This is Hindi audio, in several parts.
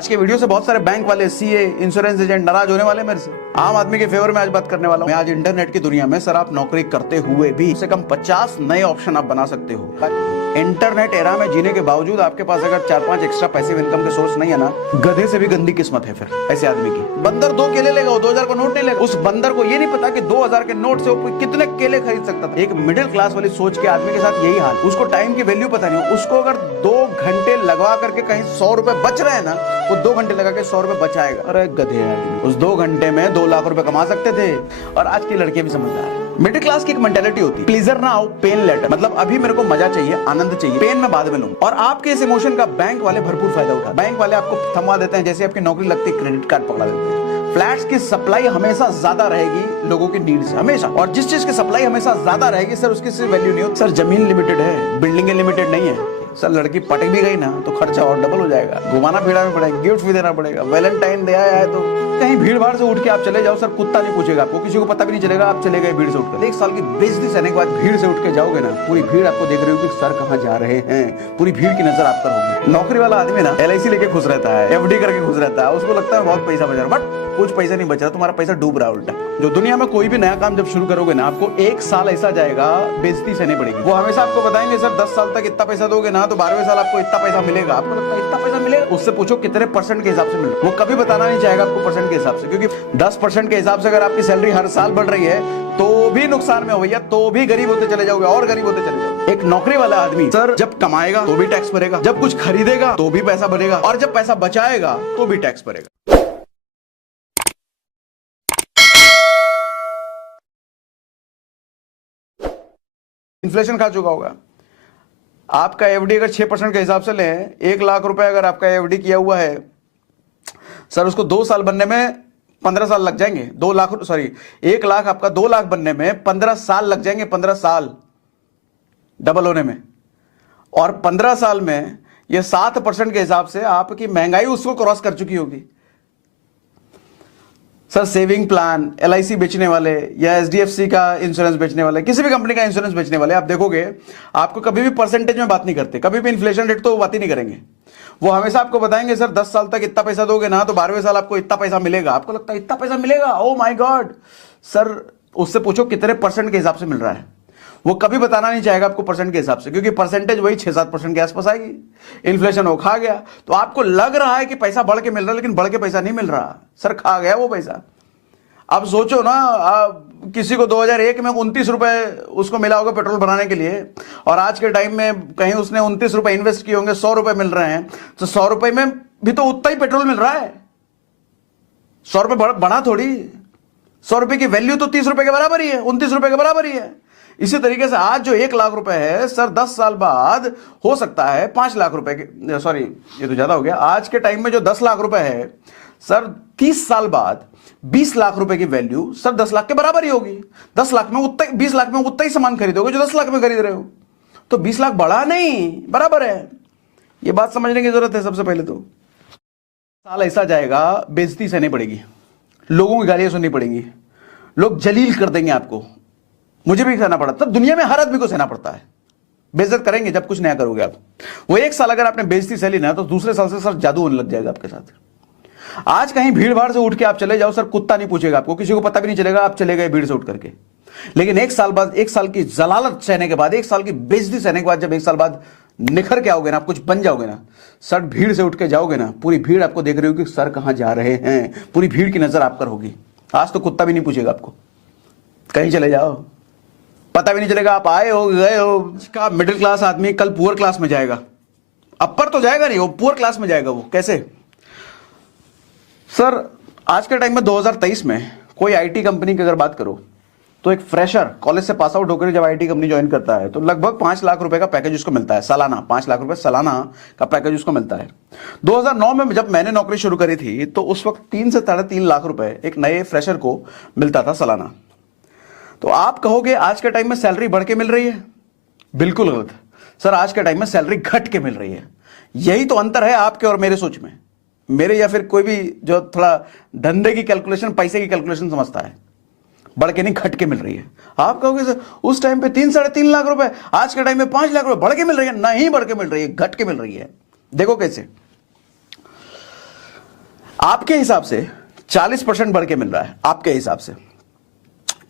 आज के वीडियो से बहुत सारे बैंक वाले, सीए, इंश्योरेंस एजेंट नाराज होने वाले मेरे से। आम आदमी के फेवर में आज बात करने वाला हूं। आज इंटरनेट की दुनिया में सर आप नौकरी करते हुए भी कम से कम 50 नए ऑप्शन आप बना सकते हो। इंटरनेट एरा में जीने के बावजूद आपके पास अगर 4-5 एक्स्ट्रा पैसिव इनकम के सोर्स नहीं है ना, गधे से भी गंदी किस्मत है फिर ऐसे आदमी की। बंदर 2 केले लेगा, वो 2000 का नोट नहीं लेगा। उस बंदर को ये नहीं पता कि 2000 के नोट से वो कितने केले खरीद सकता था। एक मिडिल क्लास वाली सोच के आदमी के साथ यही हाल। उसको टाइम की वैल्यू पता नहीं। उसको अगर 2 घंटे लगवा करके कहीं 100 रुपए बच रहे हैं ना, वो 2 घंटे लगा के 100 रुपए बचाएगा। अरे गधे आदमी, उस 2 घंटे में 2 लाख रुपए कमा सकते थे। और आज की लड़कियां भी समझदार है। मिडिल क्लास की एक मेंटालिटी होती है, प्लीजर ना आओ पेन लेटर, मतलब अभी मेरे को मजा चाहिए, आनंद चाहिए, पेन में बाद में लूंगा। और आपके इस इमोशन का बैंक वाले भरपूर फायदा उठा। बैंक वाले आपको थमवा देते हैं, जैसे आपकी नौकरी लगती है क्रेडिट कार्ड पकड़ा देते हैं। फ्लैट्स की सप्लाई हमेशा ज्यादा रहेगी लोगों की नीड से, हमेशा। और जिस चीज की सप्लाई हमेशा ज्यादा रहेगी सर, उसकी सिर्फ वैल्यू नहीं होती। सर जमीन लिमिटेड है, बिल्डिंग लिमिटेड नहीं है। सर लड़की पटक भी गई ना तो खर्चा और डबल हो जाएगा। घुमाना फिराना पड़ेगा, गिफ्ट भी देना पड़ेगा। वैलेंटाइन डे आया है तो कहीं भीड़ भाड़ से उठ के आप चले जाओ, सर कुत्ता नहीं पूछेगा आपको, किसी को पता भी नहीं चलेगा आप चले गए भीड़ से उठकर। 1 साल की बेइज्जती सहने के बाद भीड़ से उठ के जाओगे ना, पूरी भीड़ आपको देख रही होगी सर कहाँ जा रहे हैं, पूरी भीड़ की नजर आप पर होगी। नौकरी वाला आदमी ना LIC लेके खुश रहता है, FD करके खुश रहता है, उसको लगता है बहुत पैसा बच रहा है, बट कुछ पैसा नहीं बच रहा, तुम्हारा पैसा डूब रहा है उल्टा। जो दुनिया में कोई भी नया काम जब शुरू करोगे ना, आपको 1 साल ऐसा जाएगा बेइज्जती सहनी पड़ेगी। वो हमेशा आपको बताएंगे सर 10 साल तक इतना पैसा दोगे ना तो 12वें साल आपको इतना पैसा मिलेगा। आपको लगता है इतना पैसा मिलेगा, उससे पूछो कितने % के हिसाब से मिलेगा। वो कभी बताना नहीं चाहेगा आपको % के हिसाब से, क्योंकि 10% के हिसाब से अगर आपकी सैलरी हर साल बढ़ रही है तो भी नुकसान में हो भैया, तो भी गरीब होते चले जाओगे और गरीब होते चले जाओगे। एक नौकरी वाला आदमी सर जब कमाएगा तो भी टैक्स भरेगा, जब कुछ खरीदेगा तो भी पैसा भरेगा, और जब पैसा बचाएगा तो भी टैक्स भरेगा। इन्फ्लेशन खा चुका होगा। आपका FD अगर 6% के हिसाब से लें, 1 लाख रुपए अगर आपका FD किया हुआ है सर, उसको 2 साल बनने में 15 साल लग जाएंगे। 1 लाख आपका 2 लाख बनने में 15 साल लग जाएंगे, 15 साल डबल होने में। और 15 साल में ये 7% के हिसाब से आपकी महंगाई उसको क्रॉस कर चुकी होगी। सर सेविंग प्लान, LIC बेचने वाले या SDFC का इंश्योरेंस बेचने वाले, किसी भी कंपनी का इंश्योरेंस बेचने वाले, आप देखोगे आपको कभी भी परसेंटेज में बात नहीं करते, कभी भी इन्फ्लेशन रेट तो वो बात ही नहीं करेंगे। वो हमेशा आपको बताएंगे सर 10 साल तक इतना पैसा दोगे ना तो 12वें साल आपको इतना पैसा मिलेगा। आपको लगता है इतना पैसा मिलेगा, ओ माय गॉड। सर उससे पूछो कितने % के हिसाब से मिल रहा है। वो कभी बताना नहीं चाहेगा आपको % के हिसाब से, क्योंकि परसेंटेज वही 6-7% के आसपास आएगी। इन्फ्लेशन वो खा गया तो आपको लग रहा है कि पैसा बढ़ के मिल रहा है, लेकिन बढ़ के पैसा नहीं मिल रहा सर, खा गया वो पैसा। अब सोचो ना, किसी को 2001 में 29 रुपए उसको मिला होगा पेट्रोल भराने के लिए, और आज के टाइम में कहीं उसने 29 रुपए इन्वेस्ट किए होंगे, 100 रुपए मिल रहे हैं, तो 100 रुपए में भी तो उतना ही पेट्रोल मिल रहा है। 100 रुपए बढ़ा थोड़ी, 100 रुपए की वैल्यू तो 30 रुपए के बराबर ही है, 29 रुपए के बराबर ही है। इसी तरीके से आज जो 1 लाख रुपए है सर, 10 साल बाद हो सकता है 5 लाख रुपए के, सॉरी ये तो ज्यादा हो गया। आज के टाइम में जो 10 लाख रुपए है सर, 30 साल बाद 20 लाख रुपए की वैल्यू सर 10 लाख के बराबर ही होगी। 10 लाख में उतना, 20 लाख में उतना ही सामान खरीदोगे जो 10 लाख में खरीद रहे हो। तो 20 लाख बढ़ा नहीं, बराबर है। ये बात समझने की जरूरत है सबसे पहले तो। साल ऐसा जाएगा बेइज्जती सहनी पड़ेगी, लोगों की गालियां सुननी पड़ेंगी, लोग जलील कर देंगे आपको। मुझे भी सहना पड़ा, तब दुनिया में हर आदमी को सहना पड़ता है। बेइज्जत करेंगे जब कुछ नया करोगे आप। वो 1 साल अगर आपने बेइज्जती सह ली ना, तो दूसरे साल से सर जादू होने लग जाएगा आपके साथ। आज कहीं भीड़ भाड़ से उठ के आप चले जाओ, सर कुत्ता नहीं पूछेगा आपको, किसी को पता भी नहीं चलेगा आप चले गए भीड़ से उठ करके। लेकिन 1 साल बाद, 1 साल की जलालत सहने के बाद, 1 साल की बेइज्जती सहने के बाद, जब 1 साल बाद निखर के आओगे ना, आप कुछ बन जाओगे ना सर, भीड़ से उठ के जाओगे ना, पूरी भीड़ आपको देख रही होगी सर कहां जा रहे हैं, पूरी भीड़ की नजर आप पर होगी। आज तो कुत्ता भी नहीं पूछेगा आपको, कहीं चले जाओ पता भी नहीं चलेगा आप आए हो गए हो। का मिडिल क्लास आदमी कल पुअर क्लास में जाएगा, अपर तो जाएगा नहीं, वो पुअर क्लास में जाएगा। वो कैसे सर? आज के टाइम में 2023 में कोई IT कंपनी की अगर बात करो तो एक फ्रेशर कॉलेज से पास आउट होकर जब IT कंपनी ज्वाइन करता है तो लगभग 5 लाख रुपए का पैकेज उसको मिलता है सालाना। 5 लाख रुपए सालाना का पैकेज उसको मिलता है। 2009 में जब मैंने नौकरी शुरू करी थी तो उस वक्त 3 से 3.5 लाख रुपए एक नए फ्रेशर को मिलता था सालाना। तो आप कहोगे आज के टाइम में सैलरी बढ़ के मिल रही है, बिल्कुल गलत सर। आज के टाइम में सैलरी घट के मिल रही है। यही तो अंतर है आपके और मेरे सोच में, मेरे या फिर कोई भी जो थोड़ा धंधे की कैलकुलेशन, पैसे की कैलकुलेशन समझता है। बढ़ के नहीं, घट के मिल रही है। आप कहोगे सर उस टाइम पे 3-3.5 लाख रुपए, आज के टाइम में 5 लाख रुपए बढ़ के मिल रही है। नहीं बढ़ के मिल रही है, घट के मिल रही है। देखो कैसे। आपके हिसाब से 40% बढ़ के मिल रहा है आपके हिसाब से,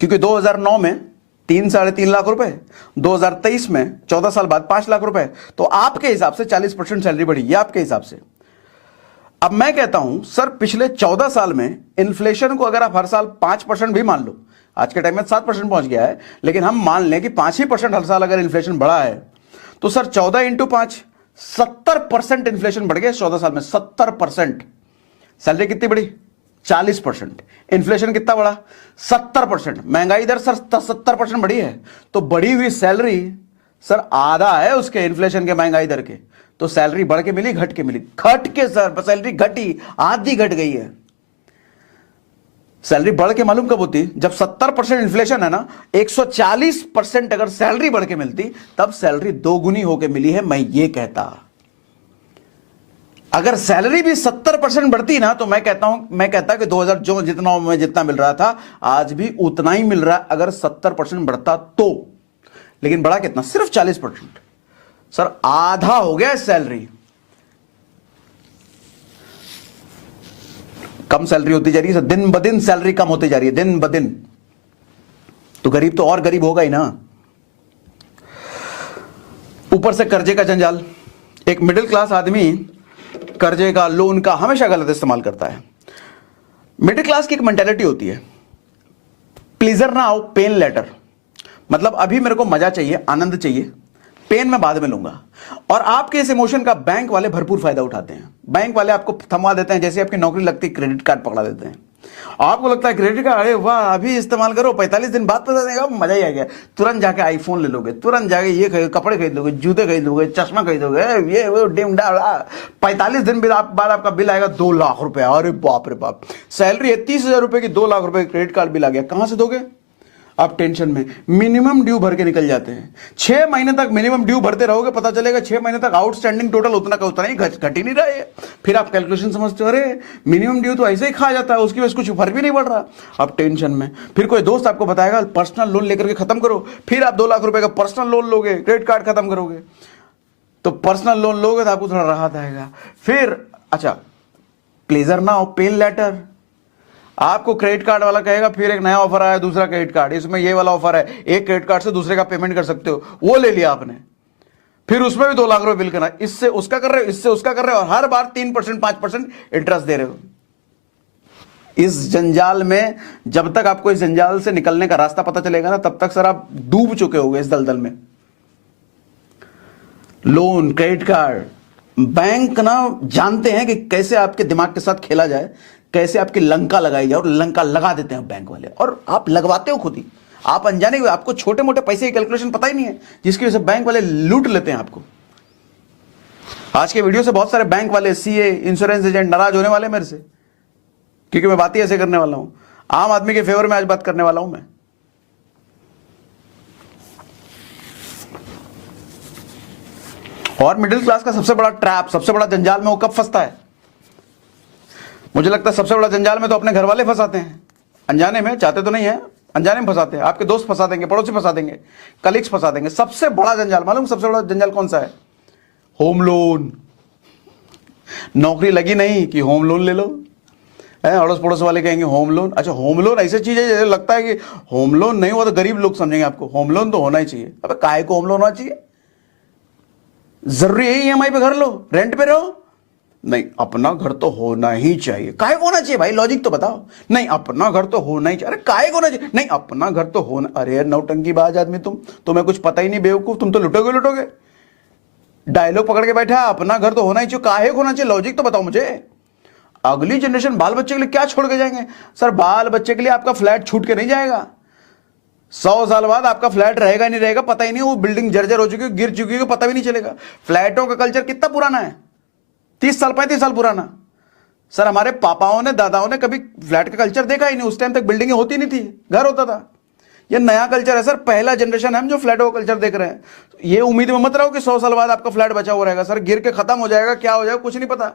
क्योंकि 2009 में 3-3.5 लाख रुपए, 2023 में 14 साल बाद 5 लाख रुपए, तो आपके हिसाब से 40% सैलरी बढ़ी है आपके हिसाब से। अब मैं कहता हूं सर पिछले 14 साल में इन्फ्लेशन को अगर आप हर साल 5% भी मान लो, आज के टाइम में 7% पहुंच गया है, लेकिन हम मान लें कि 5% हर साल अगर इन्फ्लेशन बढ़ा है, तो सर 14 × 5 70% इन्फ्लेशन बढ़ गया 14 साल में। 70%। सैलरी कितनी बढ़ी? 40%। इन्फ्लेशन कितना बढ़ा? 70%। महंगाई दर सर 70% बढ़ी है, तो बढ़ी हुई सैलरी सर आधा है उसके इन्फ्लेशन के, महंगाई दर के। तो सैलरी बढ़ के मिली, घट के मिली? घट के सर, सैलरी घटी, आधी घट गई है। सैलरी बढ़ के मालूम कब होती? जब 70% इन्फ्लेशन है ना, 140% अगर सैलरी बढ़ के मिलती, तब सैलरी दोगुनी होके मिली है। मैं ये कहता, अगर सैलरी भी 70% बढ़ती ना, तो मैं कहता कि 2000 जितना में जितना मिल रहा था, आज भी उतना ही मिल रहा है अगर 70% बढ़ता तो। लेकिन बढ़ा कितना? सिर्फ 40%। सर आधा हो गया सैलरी। कम सैलरी होती जा रही है सर, दिन ब दिन सैलरी कम होती जा रही है, दिन ब दिन। तो गरीब तो और गरीब होगा ही ना। ऊपर से कर्जे का जंजाल। एक मिडिल क्लास आदमी कर्जे का, लोन का हमेशा गलत इस्तेमाल करता है। मिडिल क्लास की एक मेंटालिटी होती है, प्लीजर ना आओ पेन लेटर। मतलब अभी मेरे को मजा चाहिए, आनंद चाहिए, पेन मैं बाद में लूंगा। और आपके इस इमोशन का बैंक वाले भरपूर फायदा उठाते हैं। बैंक वाले आपको थमा देते हैं, जैसे आपकी नौकरी लगती है क्रेडिट कार्ड पकड़ा देते हैं। आपको लगता है क्रेडिट कार्ड, अरे वाह अभी इस्तेमाल करो, 45 दिन बाद पता देगा, मजा ही आ गया। तुरंत जाके आईफोन ले लोगे, तुरंत जाके ये कपड़े खरीद लोगे, जूते खरीद लोगे, चश्मा खरीदोगे, ये वो डिम डा। 45 दिन बाद आपका बिल आएगा 2 लाख रुपए। अरे बाप रे बाप, सैलरी है 30,000 रुपए की, 2 लाख रुपए क्रेडिट कार्ड बिल आ गया, कहां से दोगे? आप टेंशन में। मिनिमम ड्यू भर के निकल जाते हैं। 6 महीने तक मिनिमम ड्यू भरते रहोगे, पता चलेगा 6 महीने तक आउटस्टैंडिंग टोटल उतना का उतना ही, घट ही नहीं रहा है। फिर आप कैलकुलेशन समझते हो, अरे मिनिमम ड्यू तो ऐसे ही खा जाता है, उसकी वजह से कुछ फर्क भी नहीं पड़ रहा। आप टेंशन में। फिर कोई दोस्त आपको बताएगा पर्सनल लोन लेकर के खत्म करो, फिर आप 2 लाख रुपए का पर्सनल लोन लोगे, क्रेडिट कार्ड खत्म करोगे। तो पर्सनल लोन लोगे तो आपको थोड़ा राहत आएगा। फिर अच्छा, प्लेजर ना हो पेन लेटर। आपको क्रेडिट कार्ड वाला कहेगा फिर एक नया ऑफर आया, दूसरा क्रेडिट कार्ड, इसमें ये वाला ऑफर है, एक क्रेडिट कार्ड से दूसरे का पेमेंट कर सकते हो, वो ले लिया आपने। फिर उसमें भी 2 लाख रुपए बिल करना, इससे उसका कर रहे हो, इससे उसका कर रहे हो, और हर बार 3% 5% इंटरेस्ट दे रहे हो। इस जंजाल में, जब तक आपको इस जंजाल से निकलने का रास्ता पता चलेगा ना, तब तक सर आप डूब चुके होगे इस दलदल में। लोन, क्रेडिट कार्ड, बैंक ना जानते हैं कि कैसे आपके दिमाग के साथ खेला जाए, कैसे आपकी लंका लगाई जाए, और लंका लगा देते हैं बैंक वाले, और आप लगवाते हो खुद ही। आप अनजाने हुए, आपको छोटे मोटे पैसे की कैलकुलेशन पता ही नहीं है, जिसकी वजह से बैंक वाले लूट लेते हैं आपको। आज के वीडियो से बहुत सारे बैंक वाले, सीए, इंश्योरेंस एजेंट नाराज होने वाले मेरे से, क्योंकि मैं बात ही ऐसे करने वाला हूं। आम आदमी के फेवर में आज बात करने वाला हूं मैं। और मिडिल क्लास का सबसे बड़ा ट्रैप, सबसे बड़ा जंजाल में वो कब फंसता है? मुझे लगता है सबसे बड़ा जंजाल में तो अपने घर वाले फंसाते हैं, अनजाने में, चाहते तो नहीं है, अनजाने में फंसाते हैं। आपके दोस्त फंसा देंगे, पड़ोसी फंसा देंगे, कलीग्स फंसा देंगे। सबसे बड़ा जंजाल मालूम, सबसे बड़ा जंजाल कौन सा है? Home loan. नौकरी लगी नहीं कि होम लोन ले लो। अड़ोस पड़ोस वाले कहेंगे होम लोन। अच्छा, होम लोन ऐसी चीज है जैसे लगता है कि होम लोन नहीं हुआ तो गरीब लोग समझेंगे आपको। होम लोन तो होना ही चाहिए। अब काहे को होम लोन होना चाहिए? जरूरी है ईएमआई पे घर लो, रेंट पे रहो? नहीं, अपना घर तो होना ही चाहिए। काहे को होना चाहिए भाई? लॉजिक तो बताओ। नहीं, अपना घर तो होना ही चाहिए। अरे काहे को होना चाहिए? नहीं, अपना घर तो होना। अरे नौटंकीबाज आदमी तुम्हें कुछ पता ही नहीं, बेवकूफ। तुम तो लुटोगे। डायलॉग पकड़ के बैठा, अपना घर तो होना ही चाहिए। काहे को होना चाहिए? लॉजिक तो बताओ मुझे। अगली जनरेशन बाल बच्चे के लिए क्या छोड़ के जाएंगे? सर बाल बच्चे के लिए आपका फ्लैट छूट के नहीं जाएगा। 100 साल बाद आपका फ्लैट रहेगा नहीं रहेगा पता ही नहीं। वो बिल्डिंग जर्जर हो चुकी है, गिर चुकी है, पता भी नहीं चलेगा। फ्लैटों का कल्चर कितना पुराना है? 30 साल 35 साल पुराना। सर हमारे पापाओं ने, दादाओं ने कभी फ्लैट का कल्चर देखा ही नहीं। उस टाइम तक बिल्डिंगें होती नहीं थी, घर होता था। ये नया कल्चर है सर, पहला जनरेशन है हम जो फ्लैटों का कल्चर देख रहे हैं। ये उम्मीद में मत रहो कि 100 साल बाद आपका फ्लैट बचा हुआ रहेगा। सर गिर के खत्म हो जाएगा, क्या हो जाएगा कुछ नहीं पता।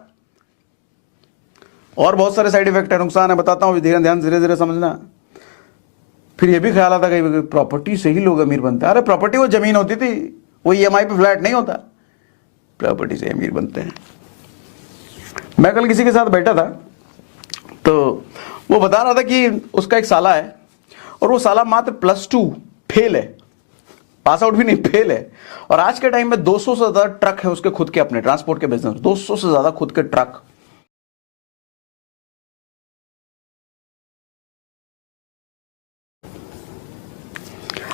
और बहुत सारे साइड इफेक्ट है, नुकसान है, बताता हूं, धीरे धीरे समझना। फिर ये भी ख्याल आता कि प्रॉपर्टी से ही लोग अमीर बनते हैं। अरे प्रॉपर्टी वो जमीन होती थी, वो ईएमआई पे फ्लैट नहीं होता। प्रॉपर्टी से अमीर बनते हैं। मैं कल किसी के साथ बैठा था, तो वो बता रहा था कि उसका एक साला है और वो साला मात्र +2 फेल है, पास आउट भी नहीं, फेल है। और आज के टाइम में 200 से ज्यादा ट्रक है उसके खुद के, अपने ट्रांसपोर्ट के बिजनेस, 200 से ज्यादा खुद के ट्रक।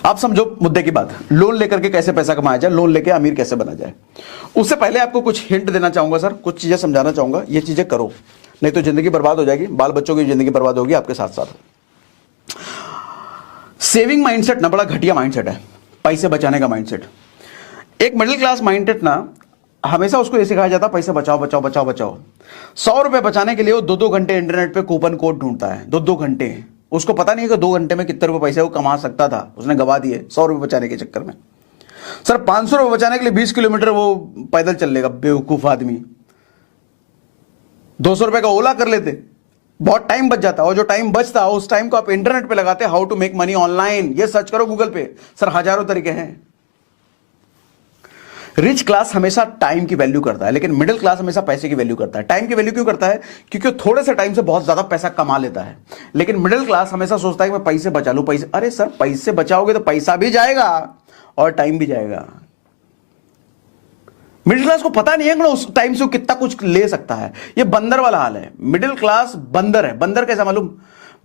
आप समझो मुद्दे की बात, लोन लेकर के कैसे पैसा कमाया जाए, लोन लेके अमीर कैसे बना जाए। उससे पहले आपको कुछ हिंट देना चाहूंगा सर, कुछ चीजें समझाना चाहूंगा, ये चीजें करो, नहीं तो जिंदगी बर्बाद हो जाएगी, बाल बच्चों की जिंदगी बर्बाद होगी आपके साथ साथ। सेविंग माइंडसेट ना बड़ा घटिया माइंडसेट है, पैसे बचाने का माइंडसेट। एक मिडिल क्लास माइंडसेट ना हमेशा उसको ये सिखाया जाता है पैसे बचाओ बचाओ बचाओ बचाओ। 100 रुपए बचाने के लिए वो 2-2 घंटे इंटरनेट पे कूपन कोड ढूंढता है, 2-2 घंटे। उसको पता नहीं है कि 2 घंटे में कितने रुपए पैसे वो कमा सकता था, उसने गवा दिए 100 रुपए बचाने के चक्कर में। सर 500 रुपए बचाने के लिए 20 किलोमीटर वो पैदल चल लेगा बेवकूफ आदमी। 200 रुपए का ओला कर लेते, बहुत टाइम बच जाता, और जो टाइम बचता उस टाइम को आप इंटरनेट पे लगाते, how to make money online, ये सर्च करो गूगल पे, सर हजारों तरीके हैं। रिच क्लास हमेशा टाइम की वैल्यू करता है, लेकिन मिडिल क्लास हमेशा पैसे की वैल्यू करता है। टाइम की वैल्यू क्यों करता है? क्योंकि वो थोड़े से टाइम से बहुत ज्यादा पैसा कमा लेता है। लेकिन मिडिल क्लास हमेशा सोचता है कि मैं पैसे बचा लूं, पैसे। अरे सर पैसे बचाओगे तो पैसा भी जाएगा और टाइम भी जाएगा। मिडिल क्लास को पता नहीं है कि उस टाइम से वो कितना कुछ ले सकता है। ये बंदर वाला हाल है, मिडिल क्लास बंदर है। बंदर कैसा मालूम?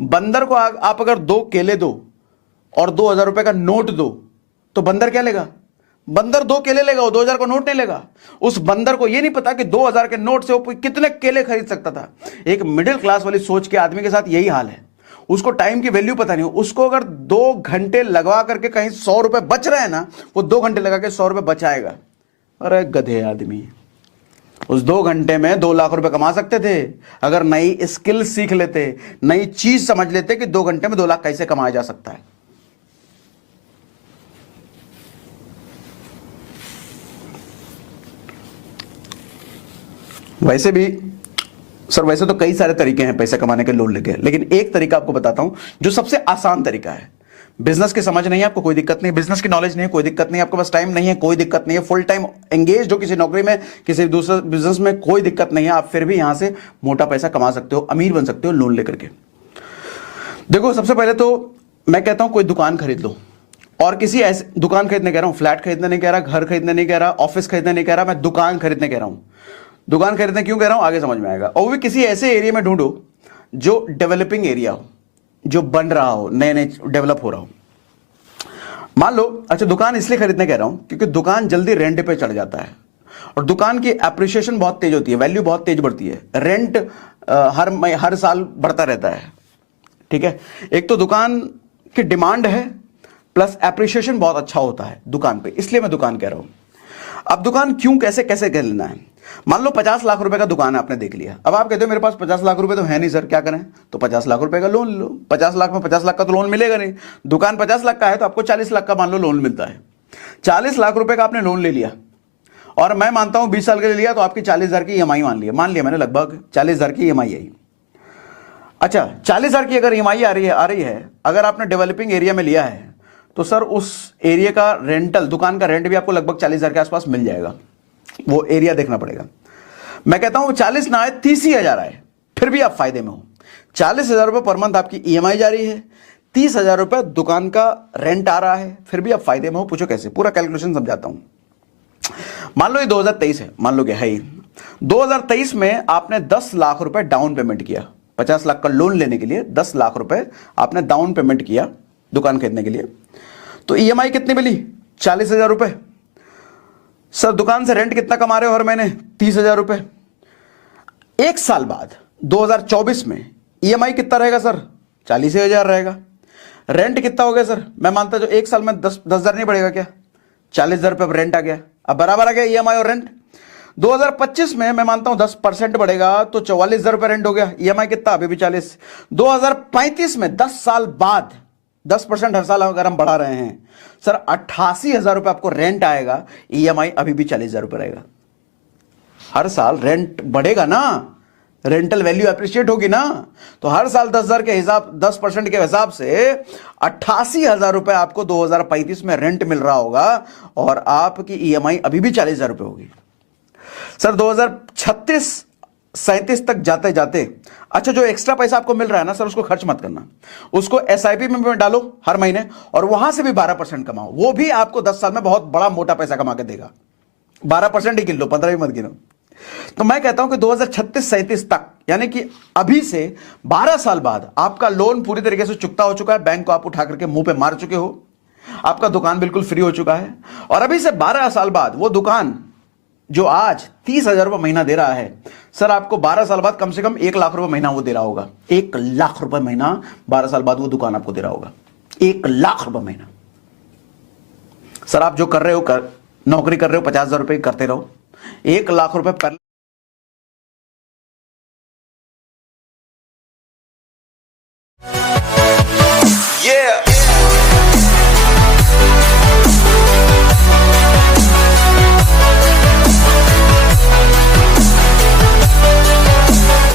बंदर को आप अगर 2 केले दो और 2000 रुपए का नोट दो तो बंदर क्या लेगा? बंदर 2 केले लेगा, वो 2000 का नोट नहीं लेगा। उस बंदर को ये नहीं पता कि 2000 के नोट से वो कितने केले खरीद सकता था। एक मिडिल क्लास वाली सोच के आदमी के साथ यही हाल है। उसको टाइम की वैल्यू पता नहीं। उसको अगर 2 घंटे लगवा करके कहीं 100 रुपए बच रहे हैं ना, वो 2 घंटे लगा के 100 रुपए बचाएगा। अरे गधे आदमी, उस 2 घंटे में 2 लाख रुपए कमा सकते थे अगर नई स्किल सीख लेते, नई चीज समझ लेते कि 2 घंटे में 2 लाख कैसे कमाया जा सकता है। वैसे भी सर, वैसे तो कई सारे तरीके हैं पैसे कमाने के लोन लेके, लेकिन एक तरीका आपको बताता हूं जो सबसे आसान तरीका है। बिजनेस की समझ नहीं है आपको, कोई दिक्कत नहीं। बिजनेस की नॉलेज नहीं है, कोई दिक्कत नहीं। आपके पास टाइम नहीं है, कोई दिक्कत नहीं है। फुल टाइम एंगेज हो किसी नौकरी में, किसी दूसरे बिजनेस में, कोई दिक्कत नहीं है। आप फिर भी यहां से मोटा पैसा कमा सकते हो, अमीर बन सकते हो लोन लेकर के। देखो, सबसे पहले तो मैं कहता हूं कोई दुकान खरीद लो। और किसी ऐसे दुकान खरीदने कह रहा हूं, फ्लैट खरीदने नहीं कह रहा, घर खरीदने नहीं कह रहा, ऑफिस खरीदने नहीं कह रहा, मैं दुकान खरीदने कह रहा हूं। दुकान खरीदने क्यों कह रहा हूं आगे समझ में आएगा। और वो भी किसी ऐसे एरिया में ढूंढो जो डेवलपिंग एरिया हो, जो बन रहा हो, नए नए डेवलप हो रहा हो। मान लो, अच्छा दुकान इसलिए खरीदने कह रहा हूं क्योंकि दुकान जल्दी रेंट पे चढ़ जाता है और दुकान की एप्रिसिएशन बहुत तेज होती है, वैल्यू बहुत तेज बढ़ती है। रेंट हर साल बढ़ता रहता है। ठीक है, एक तो दुकान की डिमांड है प्लस एप्रिसिएशन बहुत अच्छा होता है दुकान पे, इसलिए मैं दुकान कह रहा हूं। अब दुकान क्यों, कैसे कैसे कर लेना है। मान लो 50 लाख रुपए का दुकान है, आपने देख लिया। अब आप कहते हो मेरे पास 50 लाख रुपए तो है नहीं सर, क्या करें? तो 50 लाख रुपए का लोन लो। 50 लाख में 50 लाख का तो लोन मिलेगा नहीं। दुकान 50 लाख का है तो आपको 40 लाख का मान लो लोन मिलता है। 40 लाख रुपए का आपने लोन ले लिया और मैं मानता हूं 20 साल के लिए लिया तो आपकी 40,000 की ईएमआई मान लिया मैंने, लगभग 40,000 की ईएमआई आई। अच्छा, 40,000 की अगर ईएमआई आ रही है, अगर आपने डेवलपिंग एरिया में लिया है तो सर उस एरिया का रेंटल, दुकान का रेंट भी आपको लगभग 40,000 के आसपास मिल जाएगा। वो एरिया देखना पड़ेगा। मैं कहता हूं 40 ना आए, 30 ही हजार आए, फिर भी आप फायदे में हो। 40,000 रुपए पर मंथ आपकी ईएमआई जा रही है, 30,000 रुपए दुकान का रेंट आ रहा है, फिर भी आप फायदे में हो। पूछो कैसे? पूरा कैलकुलेशन समझाता हूं। मान लो ये 2023 है, मान लो कि है ही 2023 में आपने 10 लाख रुपए डाउन पेमेंट किया। 50 लाख का लोन लेने के लिए 10 लाख रुपए आपने डाउन पेमेंट किया दुकान खरीदने के लिए। तो ईएमआई कितनी मिली? 40,000 रुपए। सर दुकान से रेंट कितना कमा रहे हो हर महीने? 30,000 रुपए। 1 साल बाद 2024 में ईएमआई कितना रहेगा सर? 40,000 रहेगा। रेंट कितना हो गया सर? मैं मानता जो 1 साल में 10,000 नहीं बढ़ेगा क्या? 40,000 रुपए रेंट आ गया। अब बराबर आ गया ईएमआई और रेंट। 2025 में मैं मानता हूं 10% बढ़ेगा तो 44,000 रुपए रेंट हो गया। ईएमआई कितना? अभी भी 40। 2035 में 10 साल बाद 10% हर साल अगर हम बढ़ा रहे हैं सर, 88,000 रुपए आपको रेंट आएगा। ईएमआई अभी भी 40,000 रुपए रहेगा। हर साल रेंट बढ़ेगा ना, रेंटल वैल्यू अप्रिशिएट होगी ना, तो हर साल 10,000 के हिसाब, 10% के हिसाब से 88,000 रुपए आपको 2035 में रेंट मिल रहा होगा और आपकी ईएमआई अभी भी 40,000 रुपए होगी। सर 2036 37 तक जाते जाते, अच्छा जो एक्स्ट्रा पैसा आपको मिल रहा है ना सर, उसको खर्च मत करना, उसको एसआईपी में डालो हर महीने, और वहां से भी 12% कमाओ। वो भी आपको 10 साल में बहुत बड़ा मोटा पैसा कमा के देगा। 12% ही गिन लो, 15 भी मत गिनो। तो मैं कहता हूं कि 2036-37 तक, यानी कि अभी से 12 साल बाद आपका लोन पूरी तरीके से चुकता हो चुका है, बैंक को आप उठा करके मुंह पे मार चुके हो, आपका दुकान बिल्कुल फ्री हो चुका है, और अभी से 12 साल बाद वो दुकान जो आज 30,000 रुपये महीना दे रहा है, सर आपको 12 साल बाद कम से कम 1 लाख रुपए महीना वो दे रहा होगा। 1 लाख रुपए महीना 12 साल बाद वो दुकान आपको दे रहा होगा। 1 लाख रुपए महीना। सर आप जो कर रहे हो, नौकरी कर रहे हो, 50,000 रुपए करते रहो, 1 लाख रुपए पर